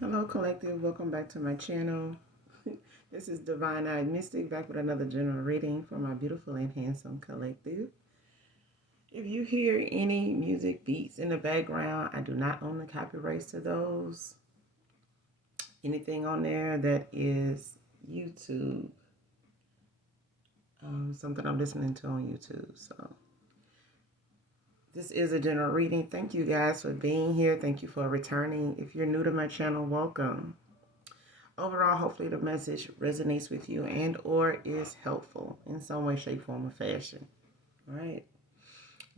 Hello, collective. Welcome back to my channel. This is Divine Eyed Mystic back with another general reading for my beautiful and handsome collective. If you hear any music beats in the background, I do not own the copyrights to those. Anything on there that is YouTube, something I'm listening to on YouTube. So this is a general reading. Thank you guys for being here. Thank you for returning. If you're new to my channel, welcome. Overall, hopefully the message resonates with you and or is helpful in some way, shape, form, or fashion. All right.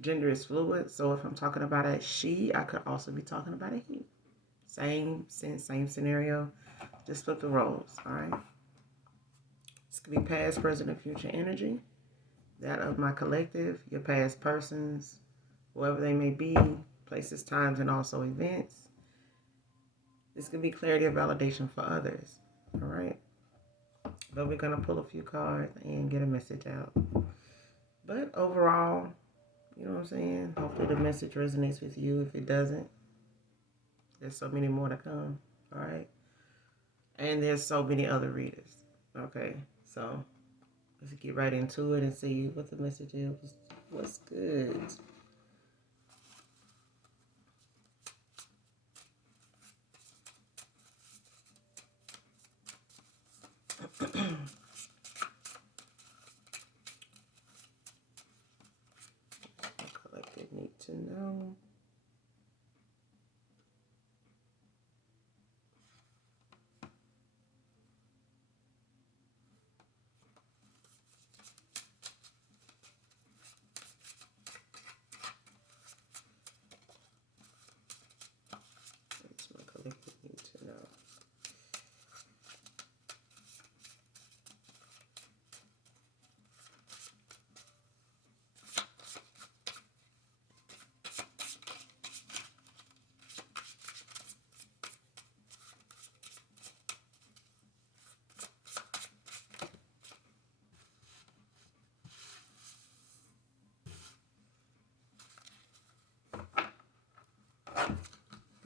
Gender is fluid, so if I'm talking about a she, I could also be talking about a he. Same sense, same scenario. Just flip the roles. All right. This could be past, present, and future energy. That of my collective, your past persons, whoever they may be, places, times, and also events. This could be clarity or validation for others. All right. But we're going to pull a few cards and get a message out. But overall, you know what I'm saying? Hopefully the message resonates with you. If it doesn't, there's so many more to come. All right. And there's so many other readers. Okay. So let's get right into it and see what the message is. What's good? Collective need to know. That's my collective need to know.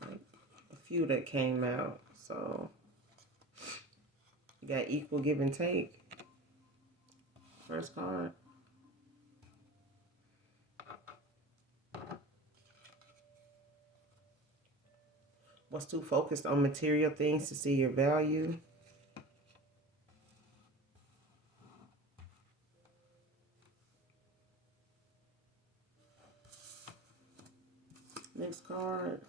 Like a few that came out. So you got equal give and take. First card. Was too focused on material things to see your value. Next card.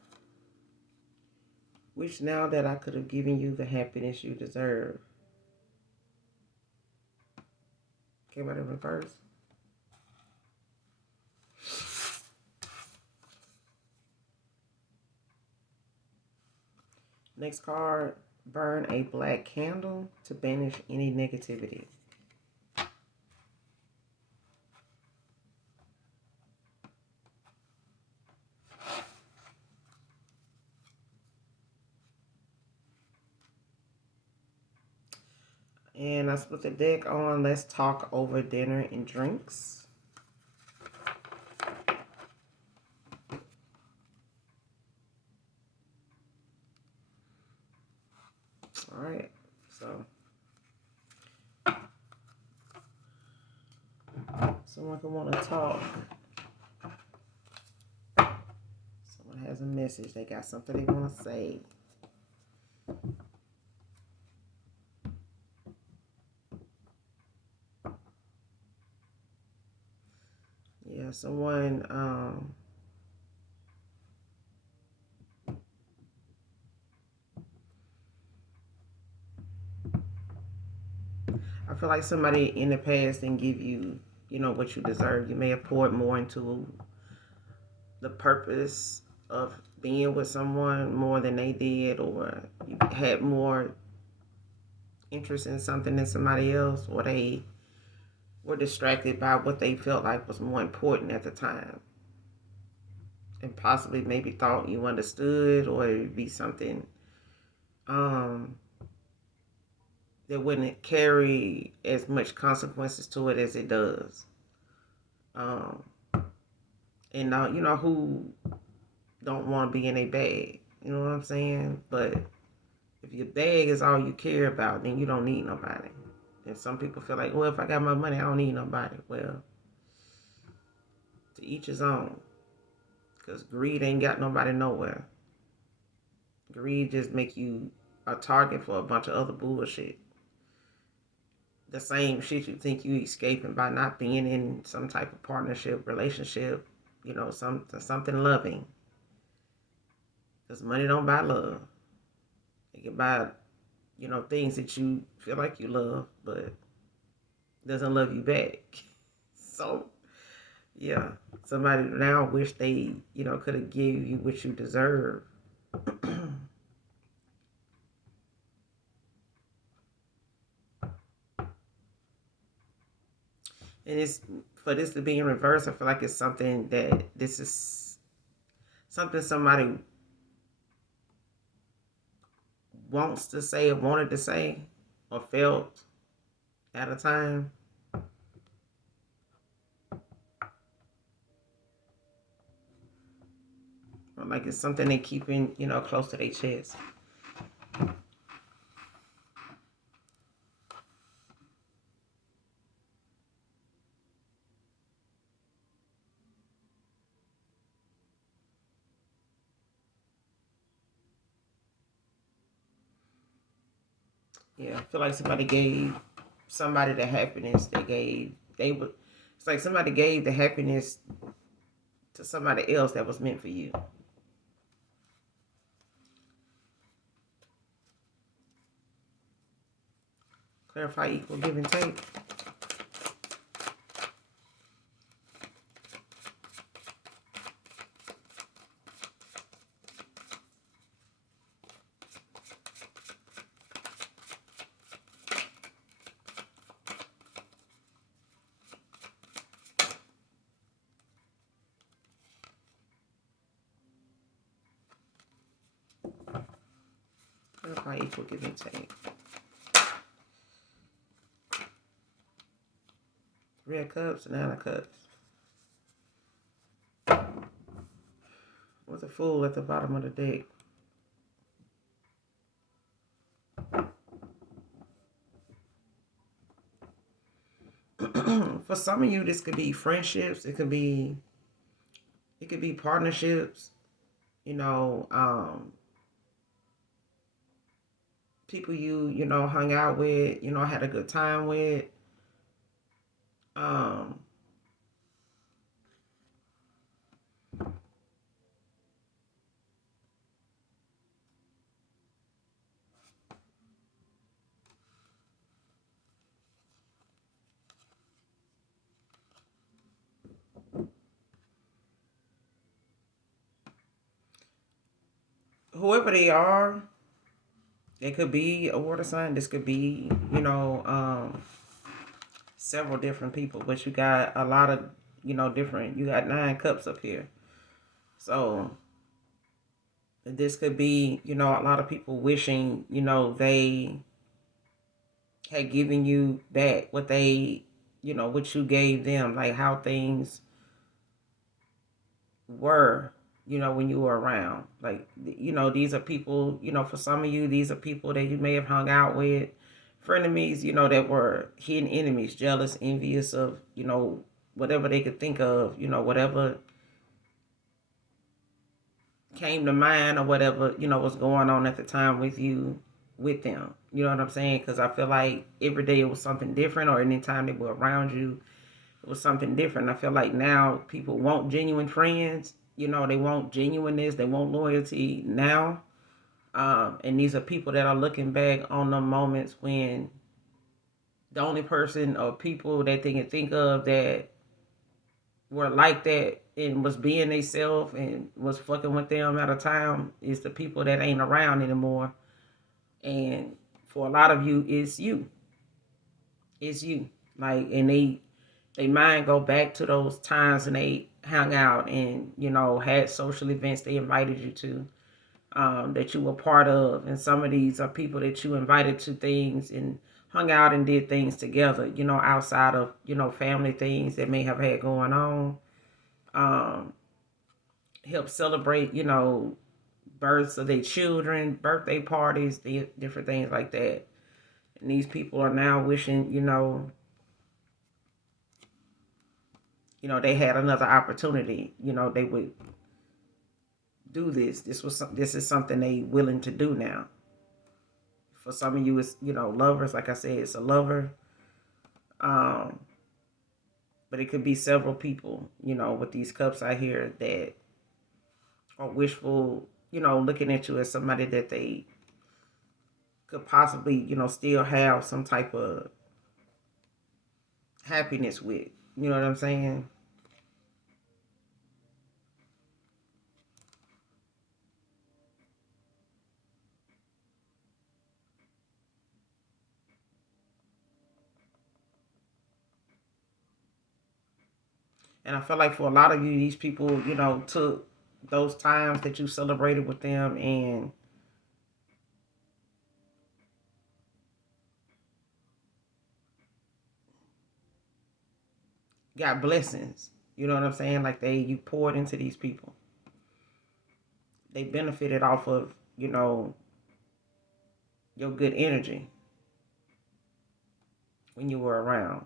Wish now that I could have given you the happiness you deserve. Came out in reverse. Next card. Burn a black candle to banish any negativity. And I split the deck on Let's Talk Over Dinner and Drinks. All right, so someone could want to talk. Someone has a message. They got something they want to say. Yeah, someone I feel like somebody in the past didn't give you, what you deserve. You may have poured more into the purpose of being with someone more than they did, or you had more interest in something than somebody else, or they were distracted by what they felt like was more important at the time, and possibly maybe thought you understood, or it'd be something um, that wouldn't carry as much consequences to it as it does. Um, and who don't want to be in a bag, you know what I'm saying? But If your bag is all you care about, then you don't need nobody. And some people feel like, well, if I got my money, I don't need nobody. Well, to each his own. Because greed ain't got nobody nowhere. Greed just make you a target for a bunch of other bullshit. The same shit you think you escaping by not being in some type of partnership, relationship, something loving. Because money don't buy love. It can buy, things that you feel like you love, but doesn't love you back. So, yeah, somebody now wish they, could have gave you what you deserve. And it's for this to be in reverse. I feel like it's something that this is something somebody wants to say or wanted to say or felt at a time. Or like it's something they keeping, close to their chest. Yeah, I feel like somebody gave somebody the happiness they would. It's like somebody gave the happiness to somebody else that was meant for you. Clarify equal give and take. Clarify equal give and take. Three of Cups, Nine of Cups. What's a Fool at the bottom of the deck? For some of you, this could be friendships. It could be partnerships. People you hung out with. Had a good time with. Um, whoever they are, it could be a water sign. This could be, several different people. But you got a lot of, different. You got 9 cups up here. So this could be, a lot of people wishing, they had given you back what they, what you gave them, like how things were, when you were around. Like, these are people, for some of you, these are people that you may have hung out with, frenemies, that were hidden enemies, jealous, envious of, whatever they could think of, whatever came to mind or whatever, was going on at the time with you, with them. You know what I'm saying? Because I feel like every day it was something different, or anytime they were around you, it was something different. I feel like now people want genuine friends. They want genuineness. They want loyalty now. And these are people that are looking back on the moments when the only person or people that they can think of that were like that and was being themselves and was fucking with them at a time is the people that ain't around anymore. And for a lot of you, it's you. It's you. Like, and they mind go back to those times and they hung out and, had social events they invited you to, that you were part of. And some of these are people that you invited to things and hung out and did things together, outside of, family things that may have had going on. Help celebrate, births of their children, birthday parties, different things like that. And these people are now wishing, they had another opportunity. They would do this. This is something they willing to do now. For some of you, it's lovers. Like I said, it's a lover. Um, but it could be several people. With these cups out here that are wishful. Looking at you as somebody that they could possibly, still have some type of happiness with. You know what I'm saying? And I feel like for a lot of you, these people, took those times that you celebrated with them and got blessings. You know what I'm saying? Like you poured into these people. They benefited off of, your good energy when you were around.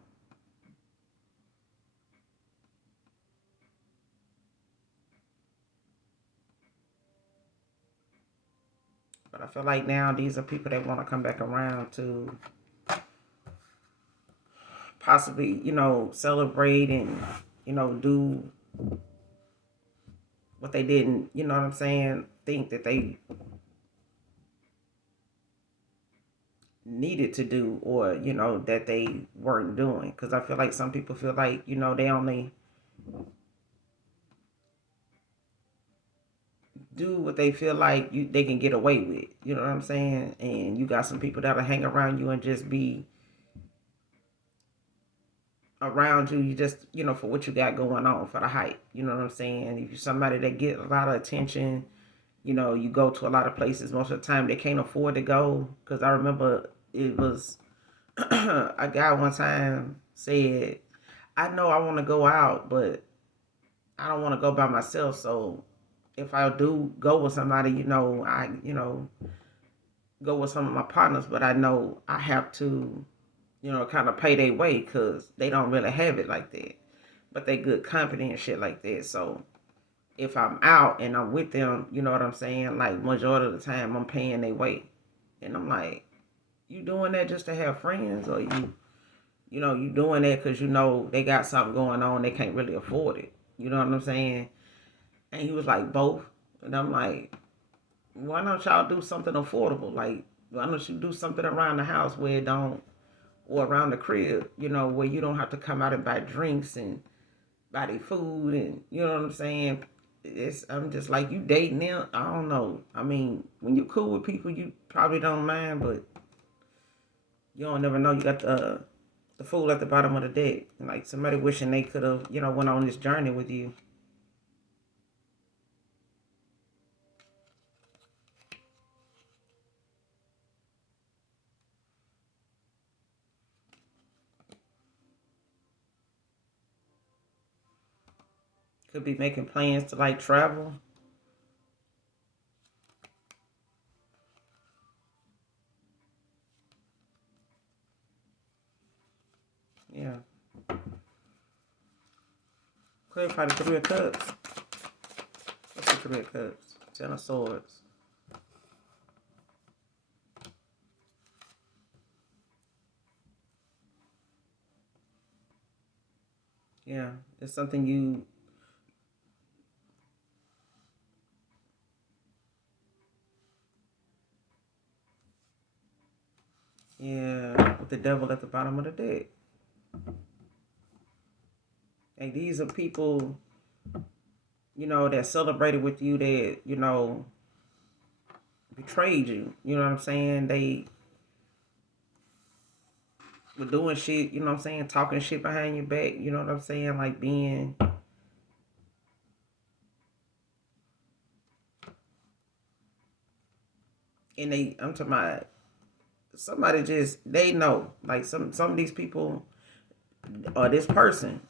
But I feel like now these are people that want to come back around to possibly, celebrate and, do what they didn't, you know what I'm saying, think that they needed to do, or, that they weren't doing. Because I feel like some people feel like, they only do what they feel like they can get away with. You know what I'm saying? And you got some people that'll hang around you and just be around you. You just, for what you got going on, for the hype. You know what I'm saying? If you're somebody that get a lot of attention, you go to a lot of places. Most of the time they can't afford to go. Because I remember it was a guy one time said, I know I want to go out, but I don't want to go by myself. So if I do go with somebody, I, go with some of my partners, but I know I have to, kind of pay their way because they don't really have it like that. But they good company and shit like that. So if I'm out and I'm with them, you know what I'm saying? Like majority of the time I'm paying their way. And I'm like, you doing that just to have friends, or you doing that because they got something going on, they can't really afford it. You know what I'm saying? And he was like, both. And I'm like, why don't y'all do something affordable? Like, why don't you do something around the house where it don't, or around the crib, where you don't have to come out and buy drinks and buy their food, and you know what I'm saying? I'm just like, you dating them? I don't know. I mean, when you're cool with people, you probably don't mind, but you don't never know. You got the fool at the bottom of the deck. Like somebody wishing they could have, went on this journey with you. Could be making plans to like travel. Yeah. Clarify the Three of Cups. What's the Three of Cups? Ten of Swords. Yeah. It's something you. Yeah. With the devil at the bottom of the deck. And these are people, that celebrated with you, that, betrayed you. You know what I'm saying? They were doing shit, you know what I'm saying? Talking shit behind your back, you know what I'm saying? Like being. And I'm talking about somebody just, they know. Like some of these people, or this person,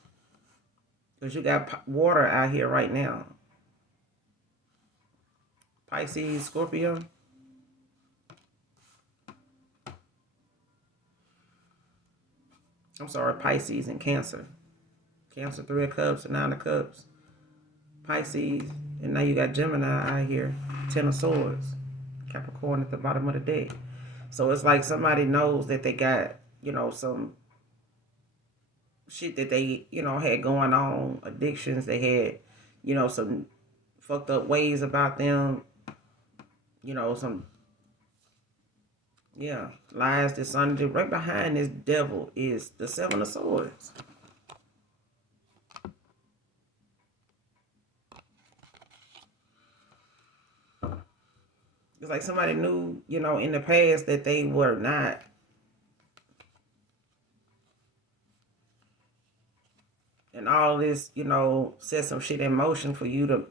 because you got water out here right now. Pisces, Scorpio. I'm sorry, Pisces and Cancer. Cancer, 3 of Cups and 9 of Cups. Pisces, and now you got Gemini out here, 10 of Swords. Capricorn at the bottom of the deck. So it's like somebody knows that they got, some shit that they, had going on, addictions. They had, some fucked up ways about them, some, lies, dishonesty. Right behind this devil is the 7 of Swords. It's like somebody knew, in the past that they were not. And all this, set some shit in motion for you to,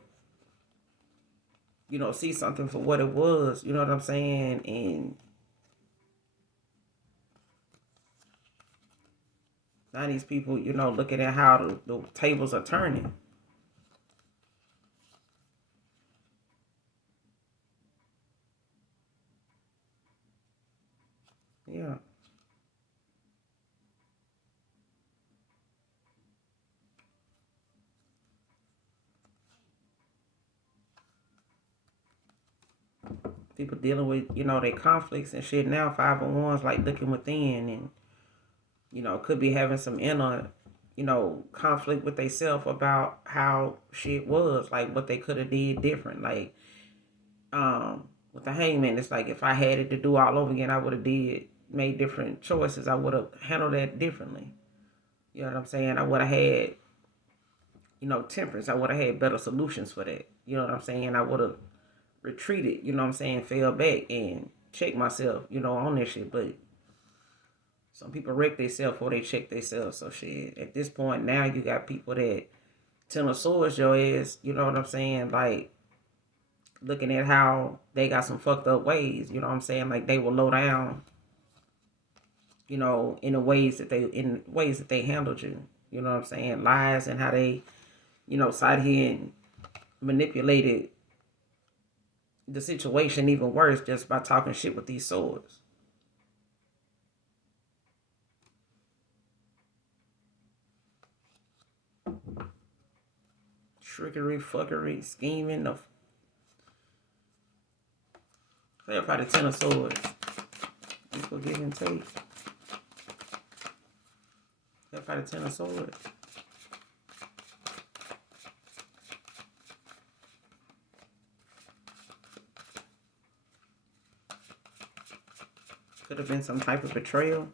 see something for what it was. You know what I'm saying? And now these people, looking at how the tables are turning. Yeah. People dealing with, their conflicts and shit now, 5 of Wands, like looking within and, could be having some inner, conflict with themselves about how shit was, like what they could have did different. Like, with the Hangman, it's like if I had it to do all over again, I would have made different choices. I would have handled that differently. You know what I'm saying? I would have had, temperance. I would have had better solutions for that. You know what I'm saying? I would have retreated, you know what I'm saying, fell back and checked myself, on that shit. But some people wreck themselves before they check themselves. So shit, at this point now you got people that 10 of Swords your ass, you know what I'm saying, like looking at how they got some fucked up ways, you know what I'm saying, like they will low down, in the ways that they handled you, you know what I'm saying, lies and how they, sat here and manipulated the situation even worse just by talking shit with these swords. Trickery, fuckery, scheming, clarify the 10 of Swords. Equal give and take. Clarify the 10 of Swords. Could have been some type of betrayal.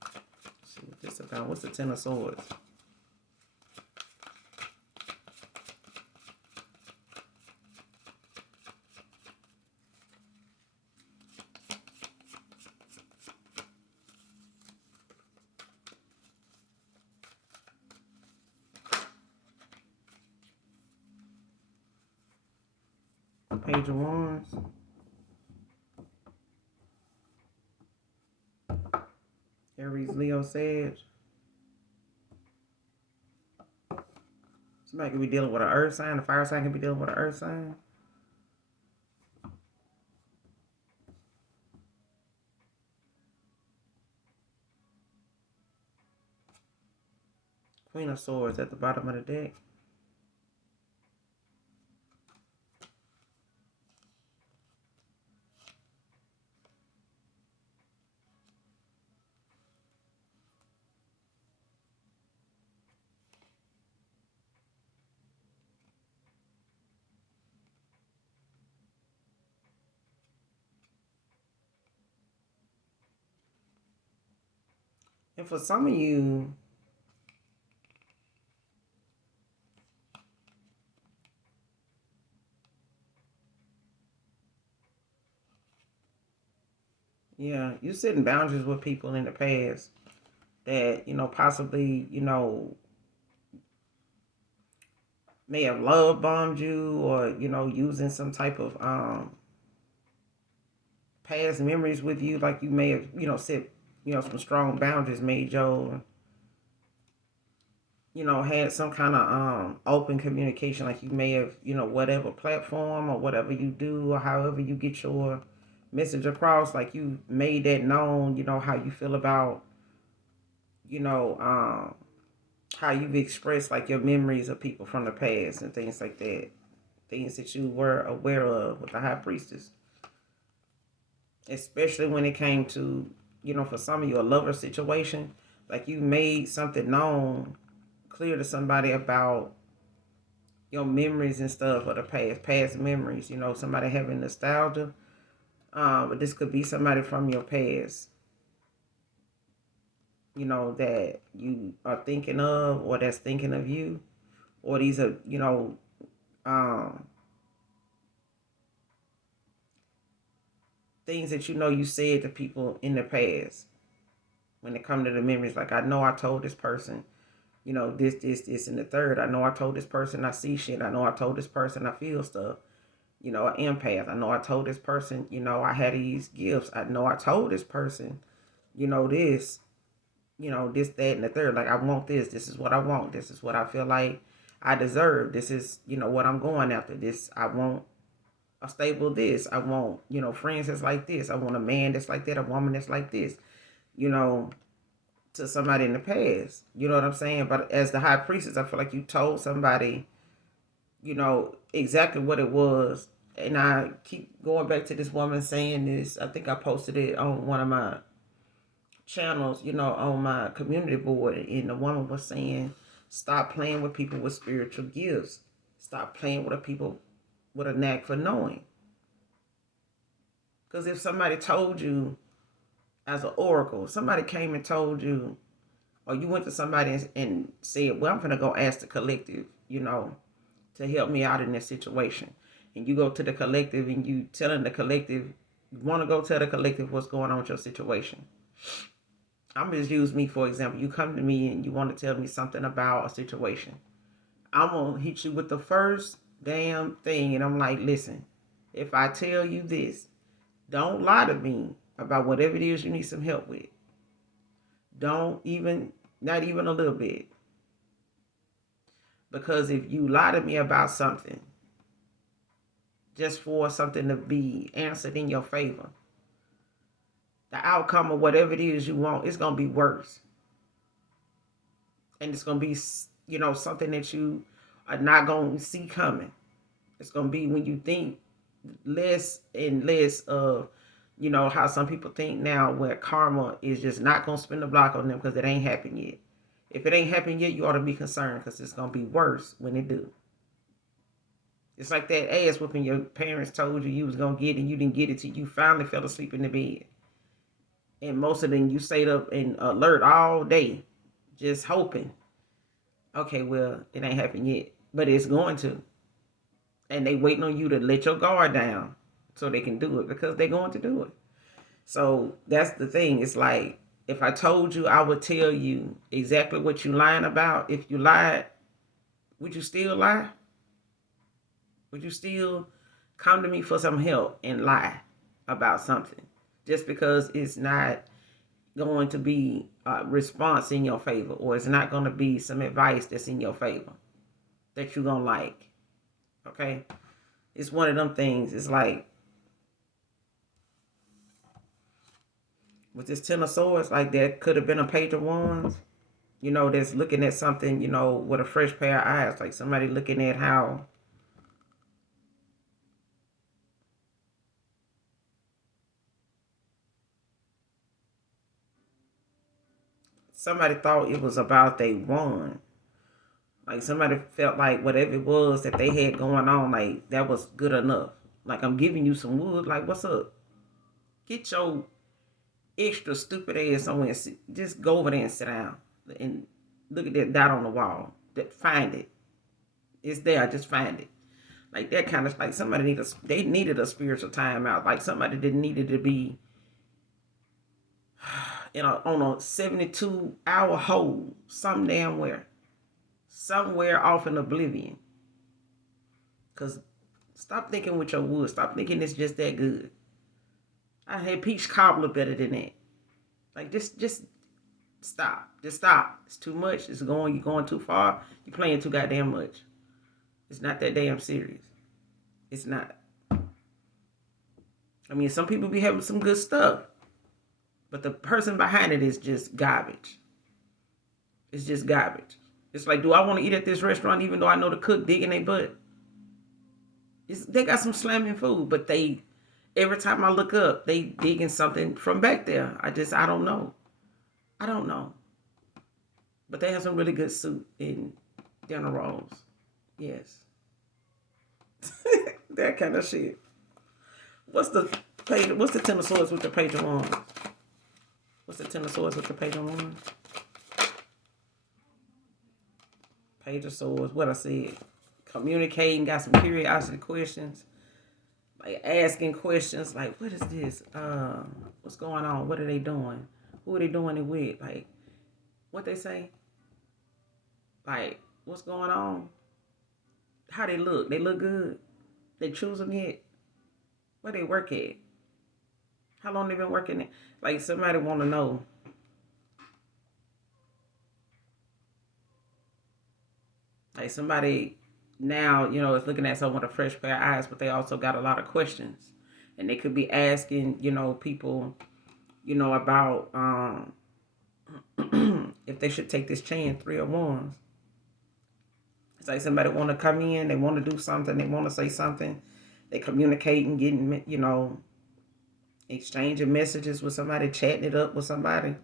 Let's see what this about. What's the 10 of Swords? Page of Wands. Aries, Leo, Sag. Somebody could be dealing with an earth sign. A fire sign could be dealing with an earth sign. Queen of Swords at the bottom of the deck. And for some of you, yeah, you're setting boundaries with people in the past that, possibly, may have love bombed you or, using some type of past memories with you. Like you may have, set, some strong boundaries, made your had some kind of open communication, like you may have, whatever platform or whatever you do or however you get your message across, like you made that known, how you feel about, you know, how you've expressed like your memories of people from the past and things like that. Things that you were aware of with the high priestess. Especially when it came to, for some of you, a lover situation, like you made something known clear to somebody about your memories and stuff of the past memories. Somebody having nostalgia. But this could be somebody from your past, that you are thinking of or that's thinking of you. Or these are, um, things that you said to people in the past when it comes to the memories. Like, I know I told this person, this, and the third. I know I told this person I see shit. I know I told this person I feel stuff. An empath. I know I told this person, I had these gifts. I know I told this person, this, this, that, and the third. Like, I want this. This is what I want. This is what I feel like I deserve. This is, what I'm going after. This, I want a stable this. I want, friends that's like this. I want a man that's like that. A woman that's like this, you know, to somebody in the past. You know what I'm saying? But as the high priestess, I feel like you told somebody, exactly what it was. And I keep going back to this woman saying this. I think I posted it on one of my channels, on my community board. And the woman was saying, stop playing with people with spiritual gifts. Stop playing with the people with a knack for knowing. Because if somebody told you as an oracle, somebody came and told you, or you went to somebody and said, well, I'm going to go ask the collective, to help me out in this situation. And you go to the collective and you telling the collective, you want to go tell the collective what's going on with your situation. I'm just use me for example. You come to me and you want to tell me something about a situation. I'm going to hit you with the first damn thing. And I'm like, listen, if I tell you this, don't lie to me about whatever it is you need some help with. Don't even, not even a little bit. Because if you lie to me about something, just for something to be answered in your favor, the outcome of whatever it is you want, it's going to be worse. And it's going to be, something that you are not going to see coming. It's going to be when you think less and less of, how some people think now, where karma is just not going to spin the block on them because it ain't happened yet. If it ain't happened yet, you ought to be concerned because it's going to be worse when it do. It's like that ass whooping your parents told you you was going to get and you didn't get it till you finally fell asleep in the bed. And most of them you stayed up and alert all day just hoping. Okay, well, it ain't happened yet, but it's going to. And they waiting on you to let your guard down so they can do it because they're going to do it. So that's the thing. It's like, if I told you I would tell you exactly what you lying about, if you lied, would you still lie? Would you still come to me for some help and lie about something just because it's not going to be a response in your favor, or it's not going to be some advice that's in your favor that you're going to like? Okay? It's one of them things. It's like, with this Ten of Swords, like that could have been a Page of Wands, that's looking at something, with a fresh pair of eyes. Like somebody looking at how somebody thought it was about they won. Like somebody felt like whatever it was that they had going on, like that was good enough. Like, I'm giving you some wood. Like, what's up? Get your extra stupid ass somewhere and sit. Just go over there and sit down and look at that dot on the wall. Find it. It's there. Just find it. Like that kind of, like somebody needed a spiritual timeout. Like somebody that needed to be on a 72-hour hold some damn where. Somewhere off in oblivion. Because stop thinking with your wood. Stop thinking it's just that good. I had peach cobbler better than that. Like, just Stop. Just stop. It's too much. You're going too far. You're playing too goddamn much. It's not that damn serious. It's not. I mean, some people be having some good stuff, but the person behind it is just garbage. It's just garbage. It's like, do I want to eat at this restaurant even though I know the cook digging their butt? They got some slamming food, but every time I look up, they digging something from back there. I don't know. I don't know. But they have some really good soup in dinner rolls. Yes. That kind of shit. What's the Ten of Swords with the Page of Wands? What's the Ten of Swords with the Page of Wands? Page of Swords, what I said. Communicating, got some curiosity questions. Like asking questions like, what is this? What's going on? What are they doing? Who are they doing it with? Like, what they say? Like, what's going on? How they look? They look good? They choose them yet? Where they work at? How long they been working at? Like, somebody want to know. Like, somebody now, is looking at someone with a fresh pair of eyes, but they also got a lot of questions. And they could be asking, people, about if they should take this chance, 3 of Wands. It's like somebody want to come in, they want to do something, they want to say something. They communicating, getting, exchanging messages with somebody, chatting it up with somebody.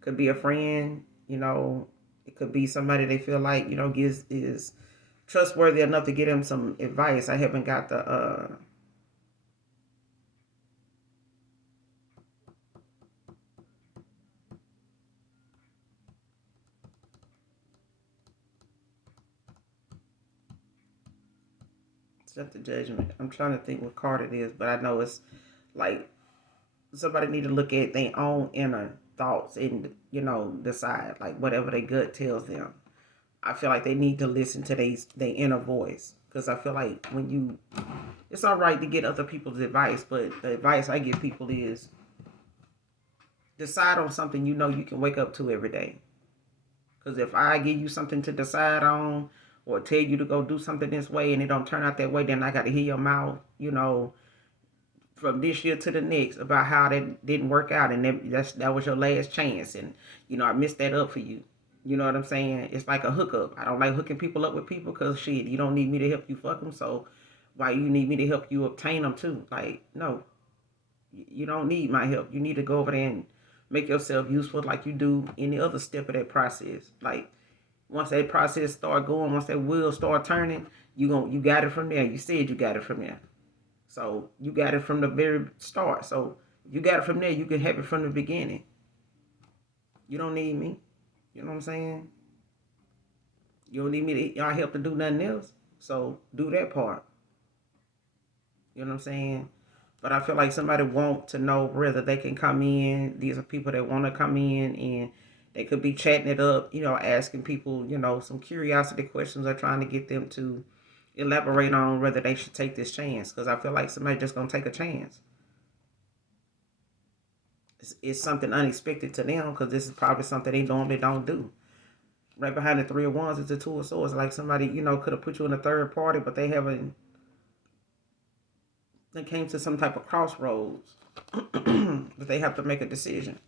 Could be a friend, it could be somebody they feel like, is trustworthy enough to give them some advice. I haven't got the set the Judgment. I'm trying to think what card it is, but I know it's like somebody need to look at their own inner thoughts and, decide like whatever their gut tells them. I feel like they need to listen to their inner voice, because I feel like it's all right to get other people's advice, but the advice I give people is decide on something you can wake up to every day. Because if I give you something to decide on or tell you to go do something this way and it don't turn out that way, then I got to hear your mouth, from this year to the next about how that didn't work out, and that was your last chance, and I messed that up for you. You know what I'm saying? It's like a hookup. I don't like hooking people up with people because shit, you don't need me to help you fuck them, so why you need me to help you obtain them too? Like, no, you don't need my help. You need to go over there and make yourself useful like you do any other step of that process. Like, once that process start going, once that wheel start turning, you got it from there. You said you got it from there. So you got it from the very start. So if you got it from there, you can have it from the beginning. You don't need me. You know what I'm saying? You don't need me to y'all help to do nothing else. So do that part. You know what I'm saying? But I feel like somebody want to know whether they can come in. These are people that want to come in, and they could be chatting it up, asking people, some curiosity questions, or trying to get them to elaborate on whether they should take this chance. Because I feel like somebody just going to take a chance. It's something unexpected to them, because this is probably something they normally don't do. Right behind the 3 of Wands is the 2 of Swords. Like somebody, could have put you in a third party, but they came to some type of crossroads. But they have to make a decision.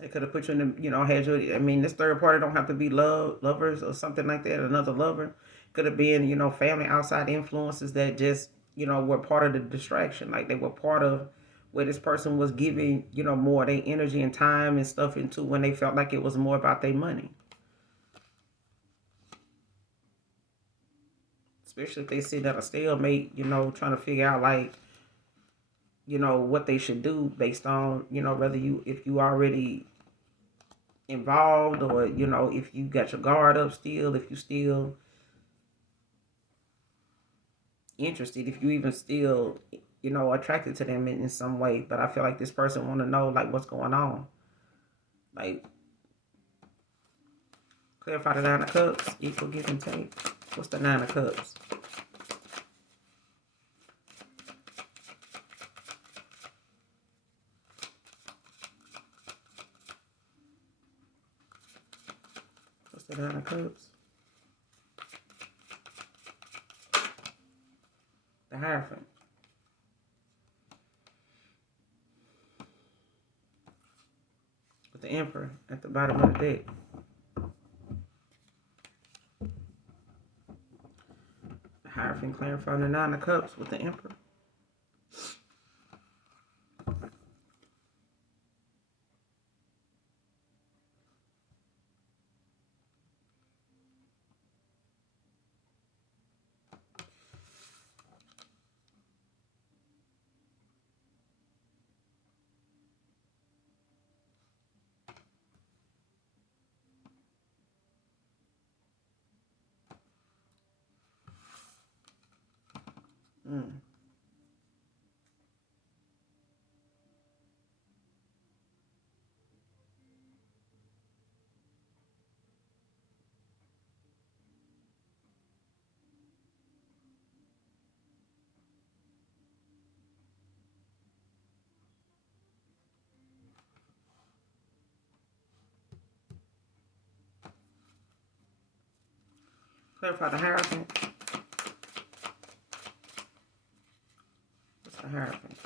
They could have put you in the, had you, this third party don't have to be lovers or something like that, another lover. Could have been, family outside influences that just, were part of the distraction. Like they were part of where this person was giving, more of their energy and time and stuff into when they felt like it was more about their money. Especially if they sit at a stalemate, trying to figure out like, what they should do based on, whether if you already involved, or, if you got your guard up still, if you still interested, if you even still, attracted to them in some way. But I feel like this person want to know like what's going on. Like, clarify the 9 of Cups, equal give and take. What's the 9 of Cups? The Nine of Cups. The Hierophant. With the Emperor at the bottom of the deck. The Hierophant clarifying the Nine of Cups with the Emperor. Clarify the Hierophant. What's the Hierophant?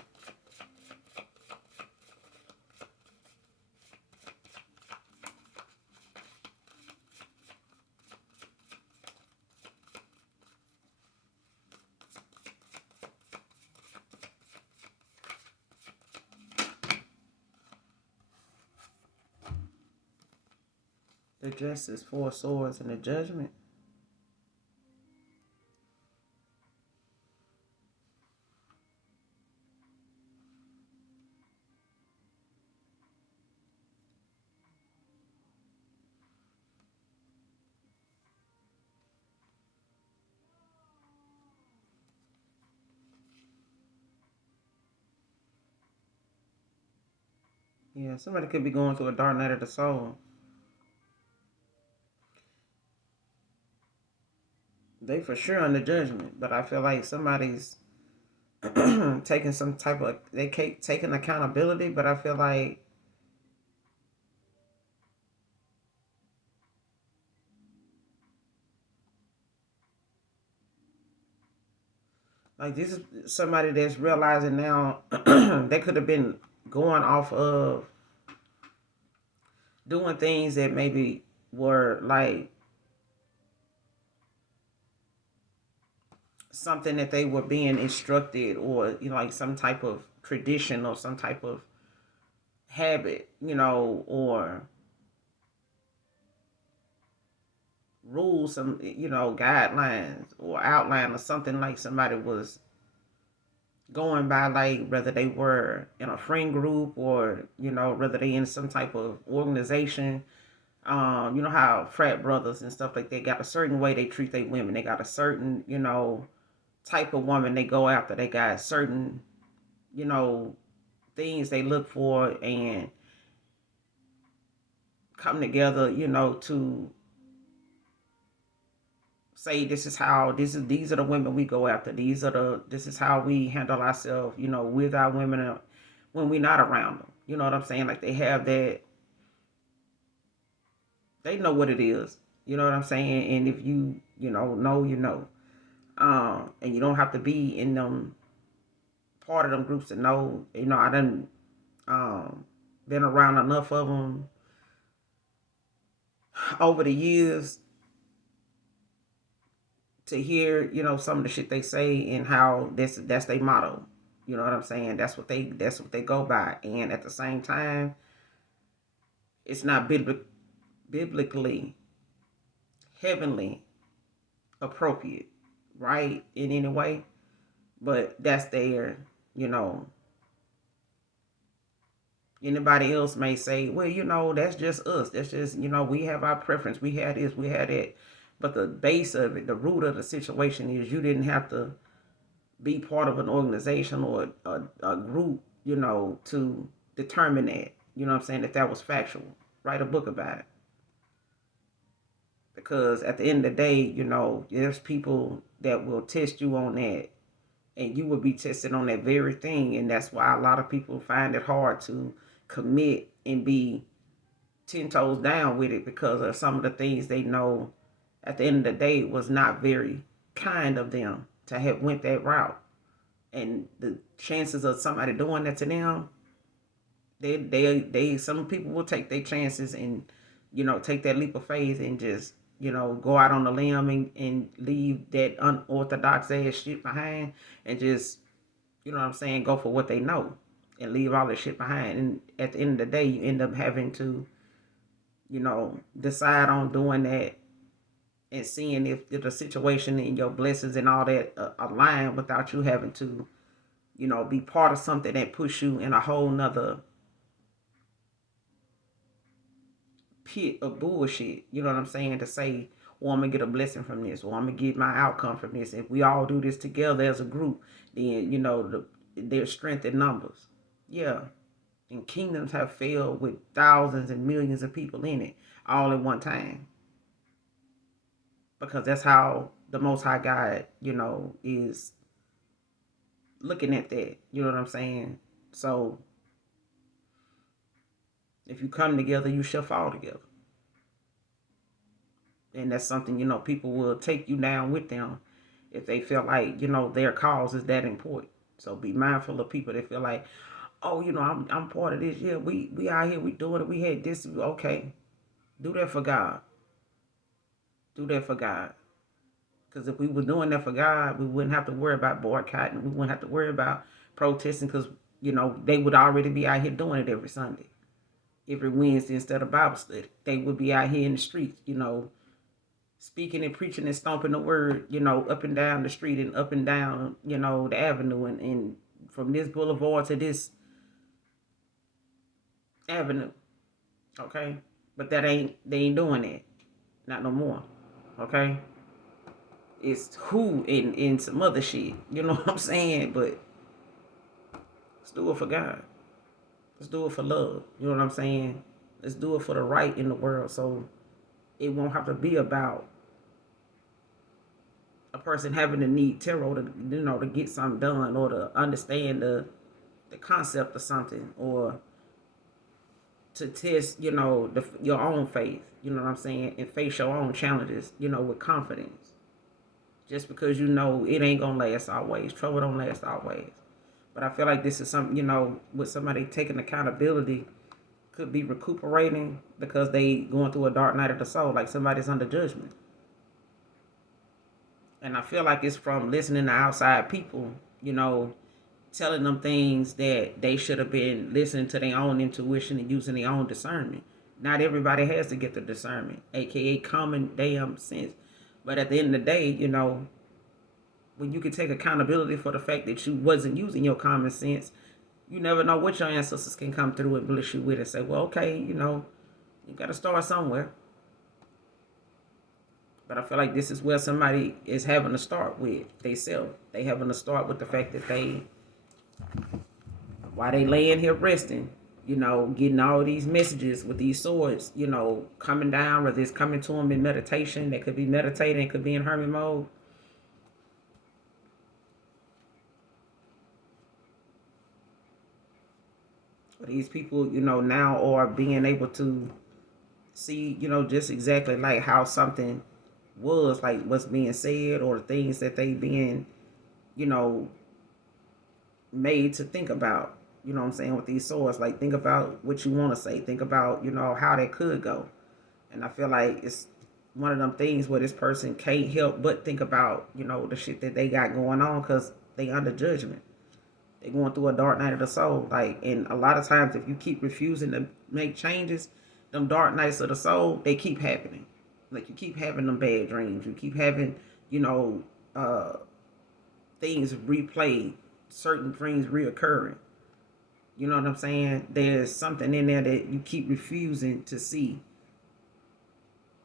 The Justice, Four Swords, and the Judgment. Yeah, somebody could be going through a dark night of the soul. They for sure under judgment, but I feel like somebody's taking some type of, they taking accountability, but I feel like this is somebody that's realizing now they could have been going off of doing things that maybe were like something that they were being instructed, or like some type of tradition or some type of habit, or rules, some guidelines or outline, or something like somebody was going by, like whether they were in a friend group, or whether they in some type of organization. You know how frat brothers and stuff like, they got a certain way they treat their women. They got a certain type of woman they go after. They got certain things they look for, and come together to say, these are the women we go after. This is how we handle ourselves, with our women, when we're not around them. You know what I'm saying? Like, they have that, they know what it is. You know what I'm saying? And if you know. And you don't have to be in them part of them groups to know. I done been around enough of them over the years to hear, some of the shit they say, and how that's their motto. You know what I'm saying? That's what they go by. And at the same time, it's not biblically, heavenly appropriate, right? In any way. But that's their, anybody else may say, well, that's just us. That's just, we have our preference. We had this, we had that. But the base of it, the root of the situation is, you didn't have to be part of an organization or a group, to determine that. You know what I'm saying? That was factual. Write a book about it. Because at the end of the day, there's people that will test you on that, and you will be tested on that very thing. And that's why a lot of people find it hard to commit and be 10 toes down with it because of some of the things they know at the end of the day was not very kind of them to have went that route. And the chances of somebody doing that to them, they some people will take their chances and, take that leap of faith and just, go out on a limb and leave that unorthodox ass shit behind and just, what I'm saying, go for what they know and leave all that shit behind. And at the end of the day, you end up having to, decide on doing that and seeing if the situation and your blessings and all that align without you having to, be part of something that push you in a whole nother pit of bullshit. You know what I'm saying? To say, well, I'm gonna get a blessing from this, or I'm gonna get my outcome from this. If we all do this together as a group, then there's strength in numbers. Yeah, and kingdoms have failed with thousands and millions of people in it all at one time, because that's how the Most High God, is looking at that. You know what I'm saying? So if you come together, you shall fall together. And that's something, people will take you down with them if they feel like, their cause is that important. So be mindful of people that feel like, oh, I'm part of this. Yeah, we out here, we doing it. We had this. Okay, do that for God. Do that for God. Because if we were doing that for God, we wouldn't have to worry about boycotting. We wouldn't have to worry about protesting because, they would already be out here doing it every Sunday, every Wednesday instead of Bible study. They would be out here in the streets, speaking and preaching and stomping the word, up and down the street and up and down, the avenue and from this boulevard to this avenue. Okay? But they ain't doing that. Not no more. Okay? It's who in some other shit. You know what I'm saying? But let's do it for God. Let's do it for love. You know what I'm saying? Let's do it for the right in the world so it won't have to be about a person having to need tarot to to get something done or to understand the concept of something or to test your own faith, you know what I'm saying, and face your own challenges, with confidence. Just because it ain't gonna last always. Trouble don't last always. But I feel like this is something, with somebody taking accountability could be recuperating because they going through a dark night of the soul, like somebody's under judgment. And I feel like it's from listening to outside people, telling them things that they should have been listening to their own intuition and using their own discernment. Not everybody has to get the discernment, aka common damn sense. But at the end of the day, when you can take accountability for the fact that you wasn't using your common sense, you never know what your ancestors can come through and bless you with and say, well, okay, you got to start somewhere. But I feel like this is where somebody is having to start with themselves. They having to start with the fact that while they laying here resting, getting all these messages with these swords, coming down, whether it's coming to them in meditation, they could be meditating, it could be in hermit mode. These people, now are being able to see, just exactly like how something was, like what's being said or the things that they being, made to think about, what I'm saying, with these swords. Like, think about what you want to say. Think about, how that could go. And I feel like it's one of them things where this person can't help but think about, the shit that they got going on because they under judgment. They going through a dark night of the soul. Like, and a lot of times if you keep refusing to make changes, them dark nights of the soul, they keep happening. Like, you keep having them bad dreams. You keep having, things replayed, certain dreams reoccurring. You know what I'm saying? There's something in there that you keep refusing to see.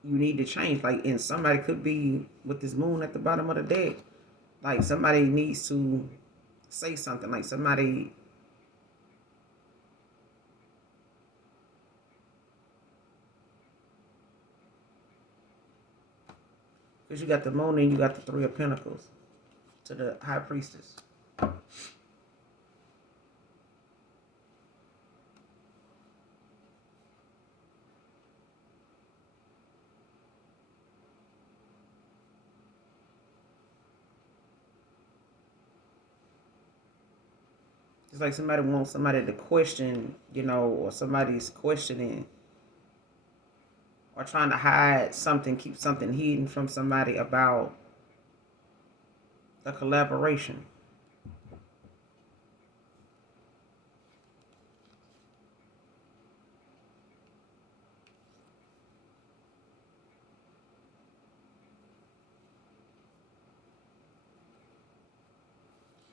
You need to change. Like, and somebody could be with this moon at the bottom of the deck. Like, somebody needs to say something. Like, somebody... Because you got the moon and you got the Three of Pentacles to the High Priestess. It's like somebody wants somebody to question, or somebody's questioning or trying to hide something, keep something hidden from somebody about a collaboration.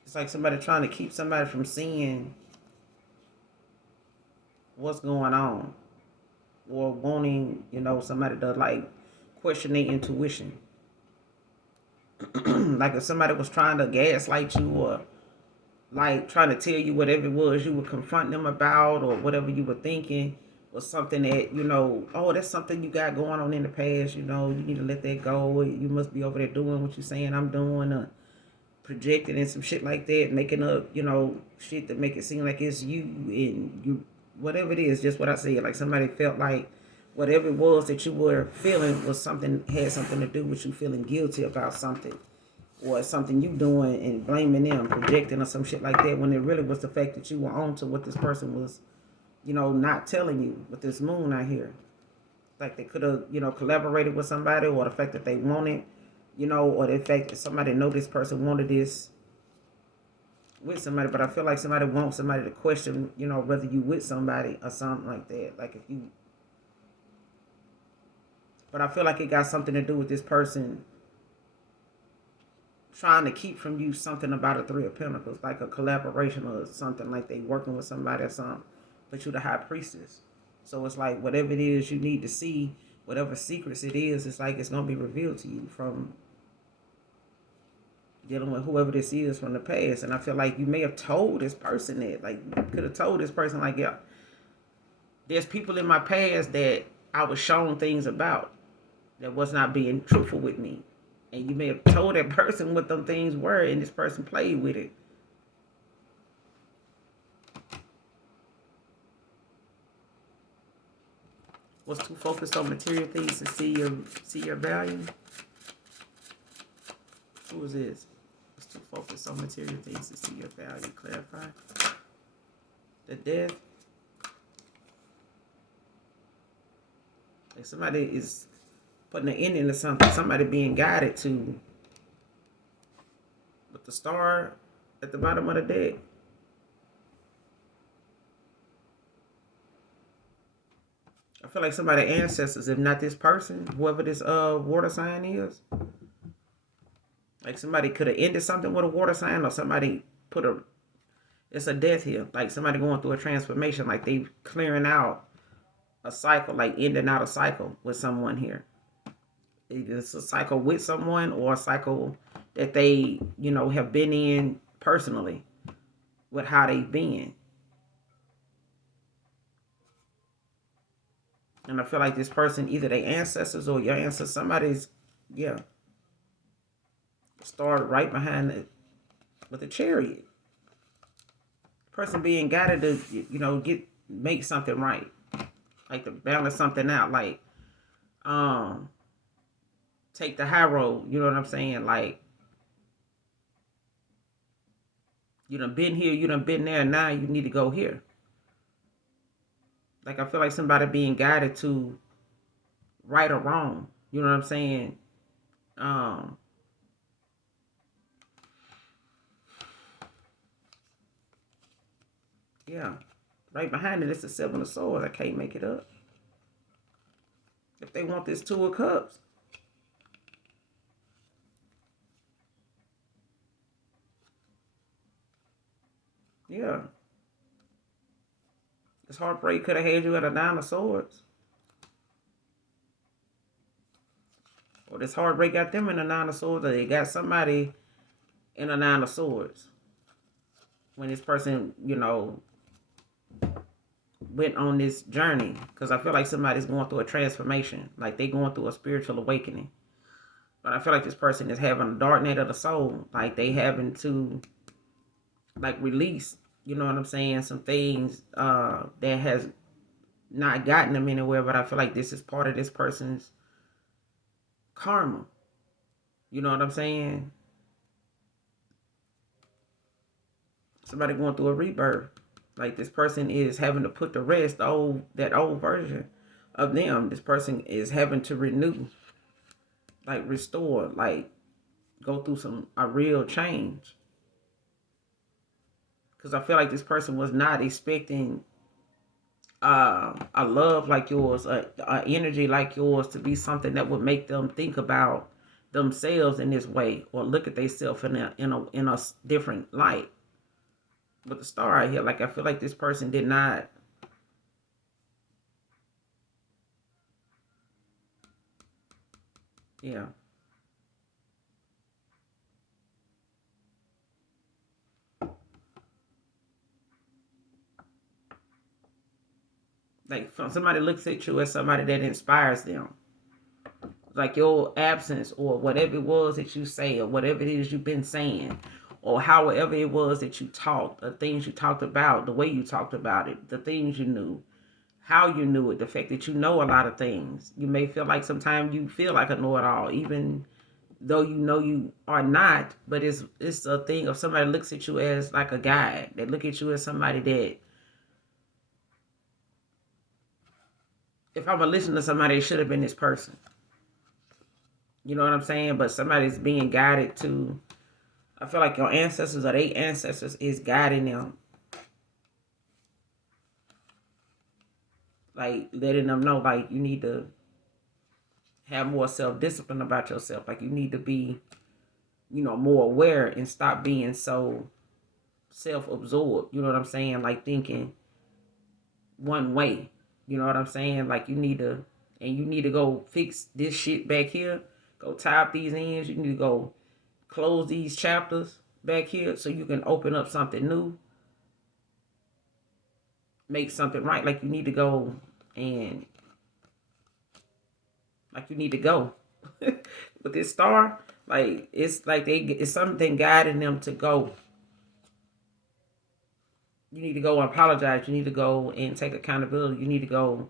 It's like somebody trying to keep somebody from seeing what's going on, or wanting, somebody to like question their intuition. Like if somebody was trying to gaslight you, or like trying to tell you whatever it was you were confronting them about, or whatever you were thinking was something that, oh, that's something you got going on in the past, you need to let that go. You must be over there doing what you're saying I'm doing, projecting and some shit like that, making up, shit to make it seem like it's you, and you, whatever it is, just what I said. Like somebody felt like whatever it was that you were feeling was something, had something to do with you feeling guilty about something, or something you doing, and blaming them, projecting or some shit like that, when it really was the fact that you were on to what this person was, not telling you with this moon out here. Like they could have, collaborated with somebody, or the fact that they wanted, or the fact that somebody know this person wanted this with somebody. But I feel like somebody wants somebody to question, whether you with somebody or something like that. Like if you, but I feel like it got something to do with this person trying to keep from you something about a Three of Pentacles, like a collaboration or something, like they working with somebody or something, but you the High Priestess. So it's like whatever it is you need to see, whatever secrets it is, it's like it's going to be revealed to you from dealing with whoever this is from the past. And I feel like you may have told this person that, like you could have told this person like, yeah, there's people in my past that I was shown things about that was not being truthful with me. And you may have told that person what them things were, and this person played with it. Was too focused on material things to see your value. Who is this? Was too focused on material things to see your value. Clarify. The death. Like somebody is putting an ending to something. Somebody being guided to. With the star at the bottom of the deck. I feel like somebody ancestors, if not this person, whoever this water sign is. Like somebody could have ended something with a water sign, or somebody put a, it's a death here. Like somebody going through a transformation, like they clearing out a cycle, like ending out a cycle with someone here. It's a cycle with someone, or a cycle that they, have been in personally with how they've been. And I feel like this person, either their ancestors or your ancestors, somebody's, yeah, started right behind it with the chariot. Person being guided to, make something right. Like to balance something out. Like, take the high road. You know what I'm saying? Like, you done been here, you done been there, now you need to go here. Like, I feel like somebody being guided to right or wrong. You know what I'm saying? Yeah. Right behind it, it's the Seven of Swords. I can't make it up. If they want this Two of Cups. Yeah. This heartbreak could have had you at a Nine of Swords. Or this heartbreak got them in a Nine of Swords. Or they got somebody in a Nine of Swords. When this person, went on this journey. Because I feel like somebody's going through a transformation. Like they going through a spiritual awakening. But I feel like this person is having a dark night of the soul. Like they having to, like, release, you know what I'm saying, some things that has not gotten them anywhere. But I feel like this is part of this person's karma. You know what I'm saying? Somebody going through a rebirth. Like this person is having to put to rest that old version of them. This person is having to renew, like restore, like go through a real change. Because I feel like this person was not expecting a love like yours, a energy like yours to be something that would make them think about themselves in this way or look at themselves in a different light. With the star right here, like I feel like this person did not. Yeah. Like somebody looks at you as somebody that inspires them. Like your absence or whatever it was that you say or whatever it is you've been saying or however it was that you talked, the things you talked about, the way you talked about it, the things you knew, how you knew it, the fact that you know a lot of things. You may feel like sometimes you feel like a know-it-all, even though you know you are not, but it's a thing of somebody looks at you as like a guide. They look at you as somebody that if I'm a listen to somebody, it should have been this person. You know what I'm saying? But somebody's being guided to. I feel like your ancestors or their ancestors is guiding them, like letting them know, like you need to have more self-discipline about yourself. Like you need to be, more aware and stop being so self-absorbed. You know what I'm saying? Like thinking one way. You know what I'm saying? Like you need to go fix this shit back here. Go tie up these ends. You need to go close these chapters back here so you can open up something new, make something right. Like you need to go and like you need to go with this star. Like it's like it's something guiding them to go. You need to go and apologize. You need to go and take accountability. You need to go.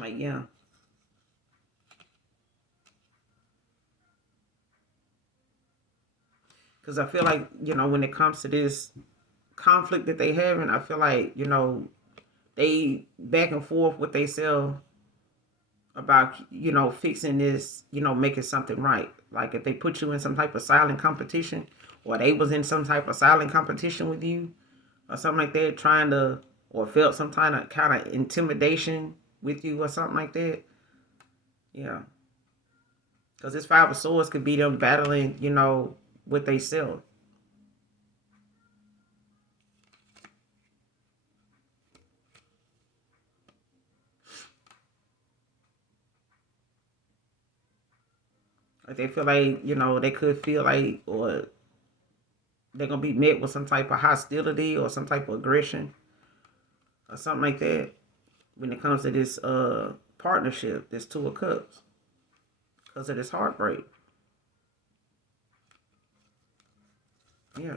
Like yeah, because I feel like when it comes to this conflict that they having, I feel like they back and forth with themselves about fixing this, making something right. Like if they put you in some type of silent competition, or they was in some type of silent competition with you, or something like that, trying to or felt some kind of intimidation with you or something like that. Yeah, because this Five of Swords could be them battling, with they self. Like they feel like they could feel like or they're gonna be met with some type of hostility or some type of aggression or something like that when it comes to this partnership, this Two of Cups, because of this heartbreak. Yeah.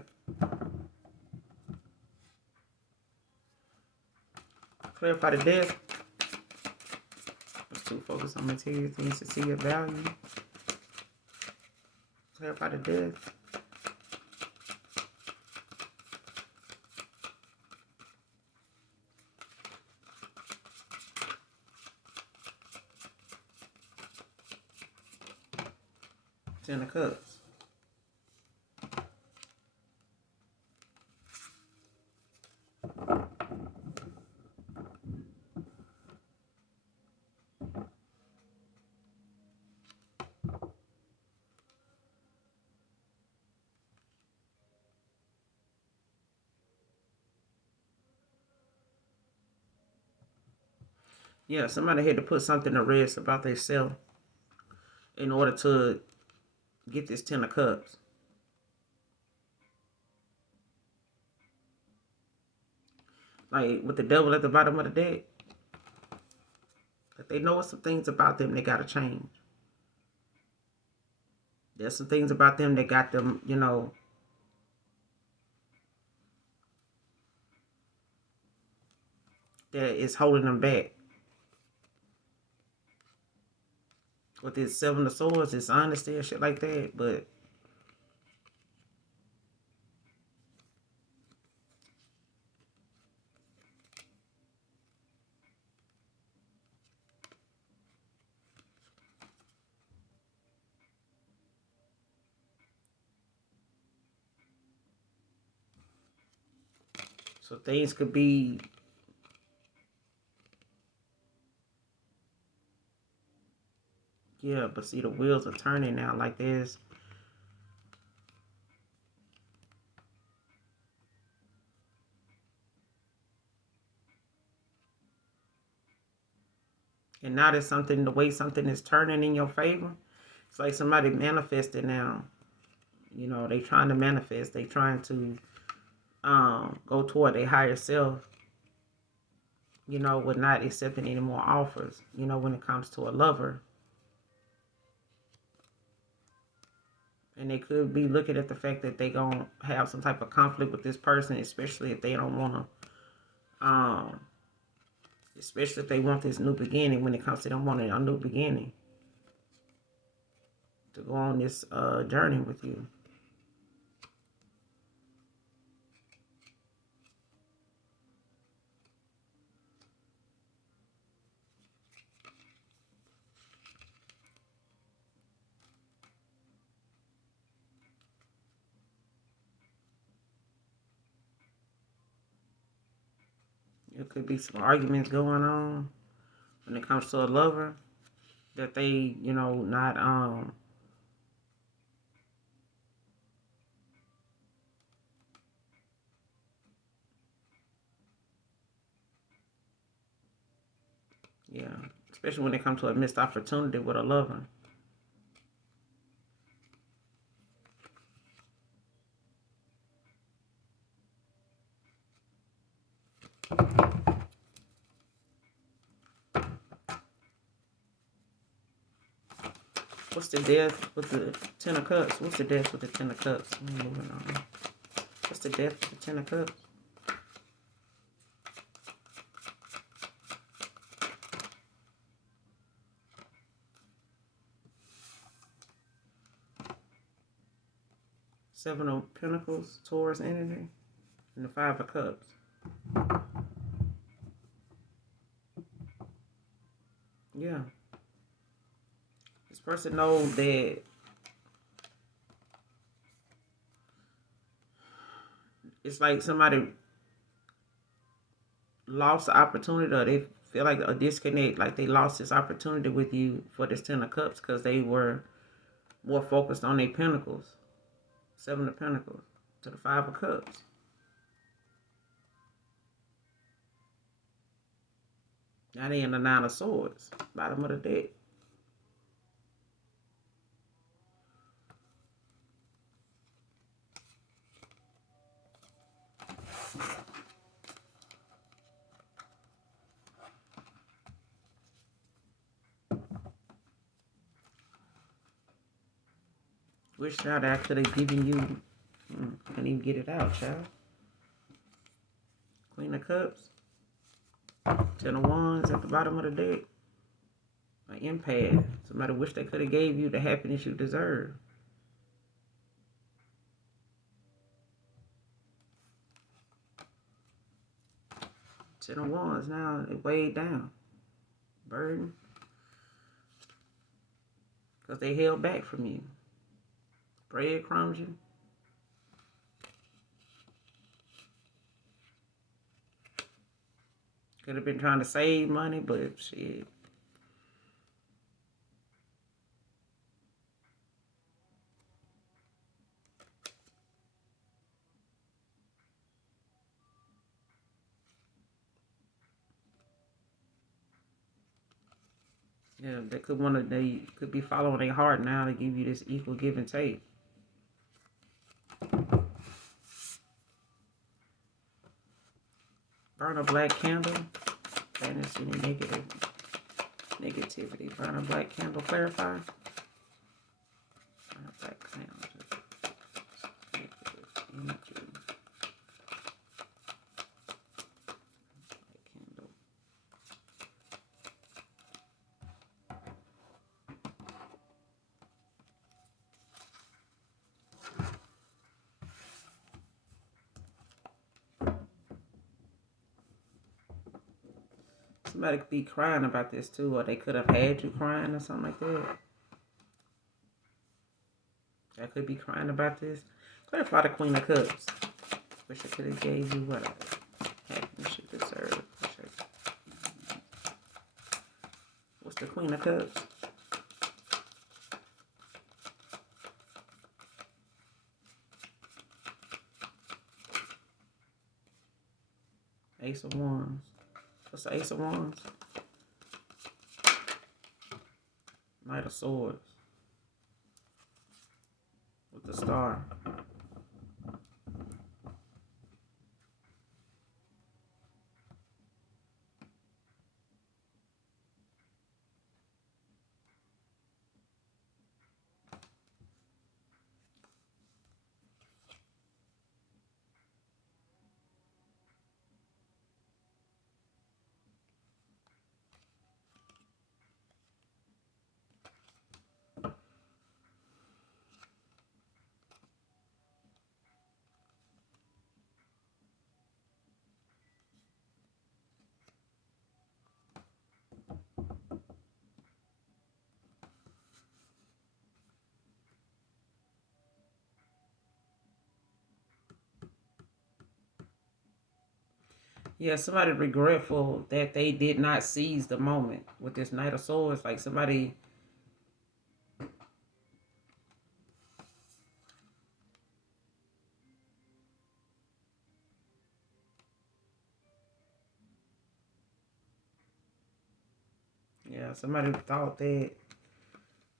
Clarify the death. Let's too focus on material things to see your value. Clarify the death. Ten of Cups. Yeah, somebody had to put something to rest about themselves in order to get this Ten of Cups. Like with the devil at the bottom of the deck. Like they know some things about them they gotta change. There's some things about them that got them, that is holding them back. With this Seven of Swords, it's honesty and shit like that, but so things could be, yeah, but see the wheels are turning now. Like this. And now there's something, the way something is turning in your favor. It's like somebody manifested now. You know, they trying to manifest. They trying to go toward their higher self. You know, with not accepting any more offers. You know, when it comes to a lover. And they could be looking at the fact that they gonna have some type of conflict with this person, especially if they don't want to, especially if they want this new beginning. When it comes to them wanting a new beginning, to go on this journey with you. There could be some arguments going on when it comes to a lover that they, you know, not yeah, especially when it comes to a missed opportunity with a lover. What's the death with the Ten of Cups? What's the death with the Ten of Cups? Moving on. What's the death with the Ten of Cups? Seven of Pentacles, Taurus energy, and the Five of Cups. Yeah. This person knows that it's like somebody lost the opportunity, or they feel like a disconnect, like they lost this opportunity with you for this Ten of Cups because they were more focused on their Pentacles. Seven of Pentacles to the Five of Cups. Now they in the Nine of Swords, bottom of the deck. Wish child I could have given you. Can't even get it out, child. Queen of Cups. Ten of Wands at the bottom of the deck. An empath. Somebody wish they could have gave you the happiness you deserve. Ten of Wands now, it weighed down. Burden. Because they held back from you. Breadcrumbs you. Could have been trying to save money, but shit. Yeah, they could be following their heart now to give you this equal give and take. Burn a black candle. Banish any negativity. Burn a black candle. Clarify. Burn a black candle. Negative energy. Black candle. Somebody could be crying about this too, or they could have had you crying or something like that. I could be crying about this. Clarify the Queen of Cups. Wish I could have gave you what happiness you deserve. What's the Queen of Cups? Ace of Wands. What's the Ace of Wands? Knight of Swords. With the Star. Yeah, somebody regretful that they did not seize the moment with this Knight of Swords. Like somebody, yeah, somebody thought that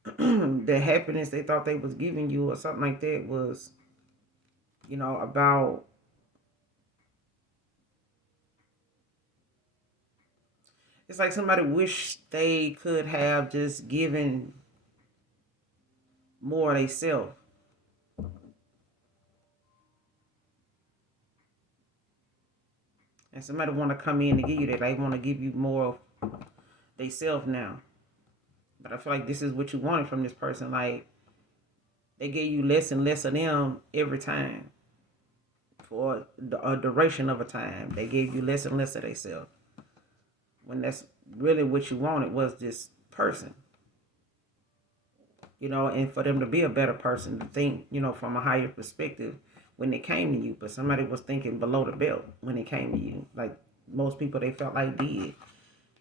the happiness they thought they was giving you or something like that was, about. It's like somebody wished they could have just given more of themselves. And somebody want to come in to give you that. They want to give you more of themselves now. But I feel like this is what you wanted from this person. Like, they gave you less and less of them every time. For a duration of a time. They gave you less and less of themselves. When that's really what you wanted was this person. And for them to be a better person, to think, from a higher perspective when they came to you. But somebody was thinking below the belt when it came to you. Like most people, they felt like did.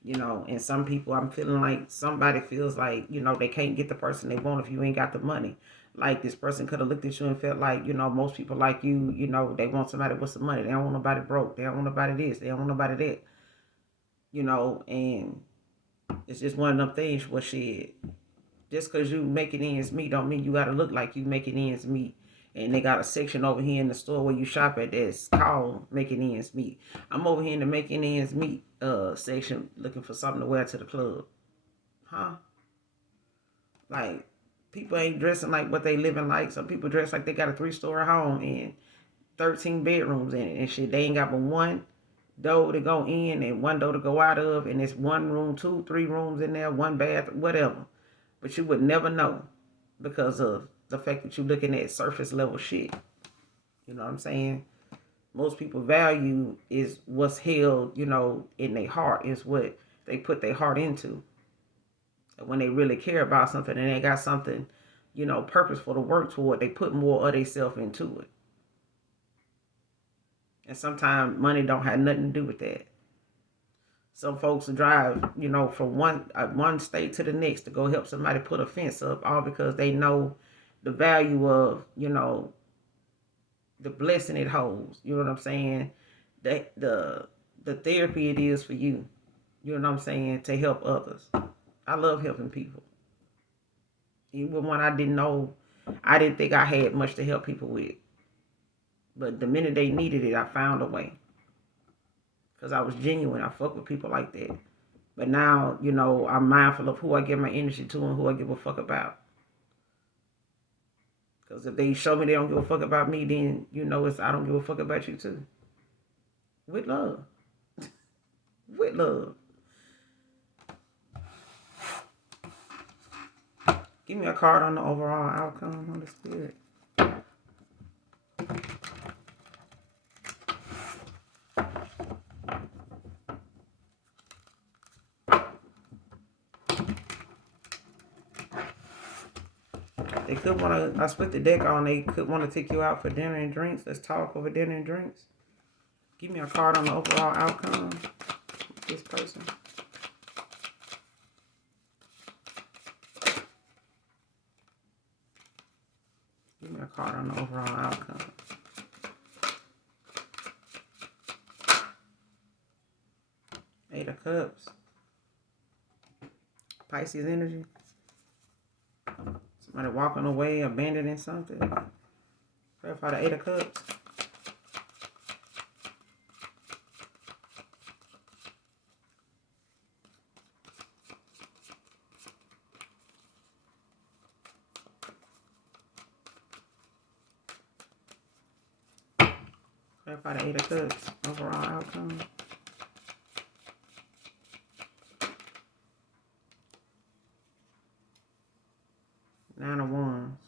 And some people, I'm feeling like somebody feels like, they can't get the person they want if you ain't got the money. Like this person could have looked at you and felt like, most people like you, they want somebody with some money. They don't want nobody broke. They don't want nobody this. They don't want nobody that. And it's just one of them things where shit, just because you making ends meet don't mean you got to look like you making ends meet. And they got a section over here in the store where you shop at that's called making ends meet. I'm over here in the making ends meet section looking for something to wear to the club. Huh? Like, people ain't dressing like what they living like. Some people dress like they got a 3-story home and 13 bedrooms in it and shit. They ain't got but one door to go in and one door to go out of, and it's one room, 2, 3 rooms in there, one bath, whatever. But you would never know because of the fact that you're looking at surface level shit. You know what I'm saying? Most people value is what's held, in their heart, is what they put their heart into. And when they really care about something and they got something, purposeful to work toward, they put more of themselves into it. And sometimes money don't have nothing to do with that. Some folks drive, from one state to the next to go help somebody put a fence up, all because they know the value of, the blessing it holds. You know what I'm saying? The therapy it is for you. You know what I'm saying? To help others. I love helping people. Even when I didn't think I had much to help people with. But the minute they needed it, I found a way. Because I was genuine. I fuck with people like that. But now, I'm mindful of who I give my energy to and who I give a fuck about. Because if they show me they don't give a fuck about me, then, it's I don't give a fuck about you too. With love. With love. Give me a card on the overall outcome, Holy Spirit. They could want to, I split the deck on, they could want to take you out for dinner and drinks. Let's talk over dinner and drinks. Give me a card on the overall outcome of this person. Give me a card on the overall outcome. Eight of Cups. Pisces energy. Somebody walking away, abandoning something. Clarify the Eight of Cups. Clarify the Eight of Cups. Overall outcome. Nine of Wands.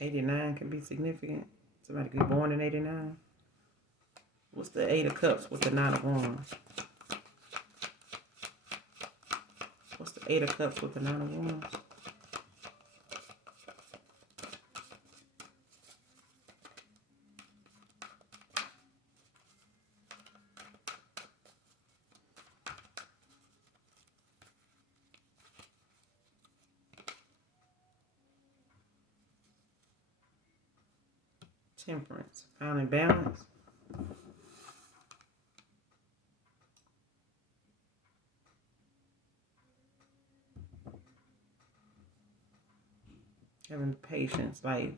'89 can be significant. Somebody could be born in '89. What's the Eight of Cups with the Nine of Wands? What's the Eight of Cups with the Nine of Wands? Temperance. Finding balance. Having patience. Like,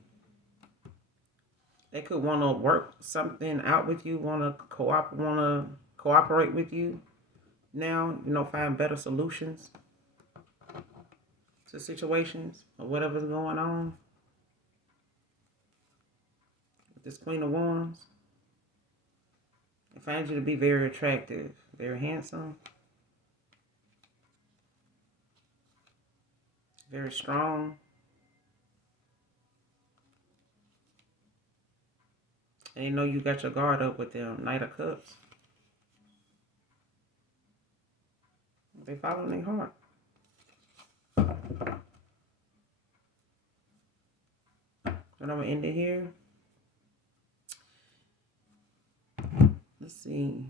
they could want to work something out with you, want to cooperate with you now, you know, find better solutions to situations or whatever's going on. With this Queen of Wands, I find you to be very attractive, very handsome, very strong. And you know you got your guard up with them. Knight of Cups. They follow their heart. And I'm going to end it here. Let's see.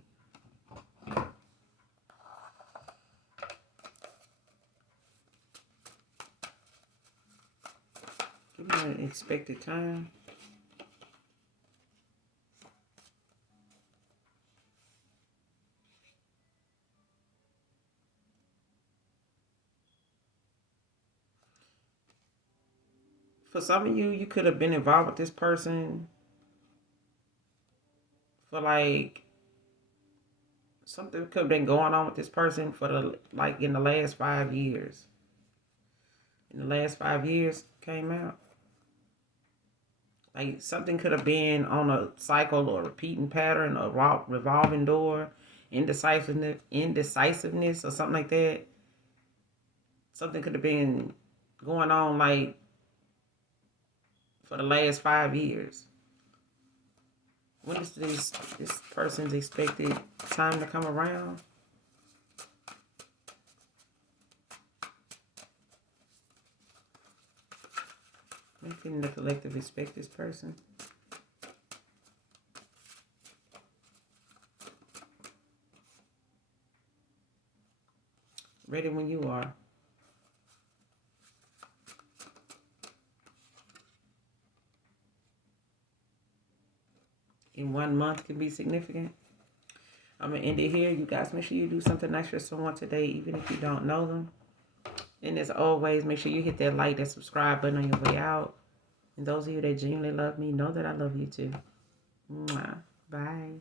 Give me an expected time. For some of you, you could have been involved with this person for like, something could have been going on with this person for in the last 5 years. In the last 5 years came out. Like, something could have been on a cycle or repeating pattern, a revolving door, indecisiveness or something like that. Something could have been going on like for the last 5 years. When is this person's expected time to come around? I'm feeling the collective expect this person. Ready when you are. In 1 month can be significant. I'm going to end it here. You guys, make sure you do something nice for someone today, even if you don't know them. And as always, make sure you hit that like, that subscribe button on your way out. And those of you that genuinely love me, know that I love you too. Mwah. Bye.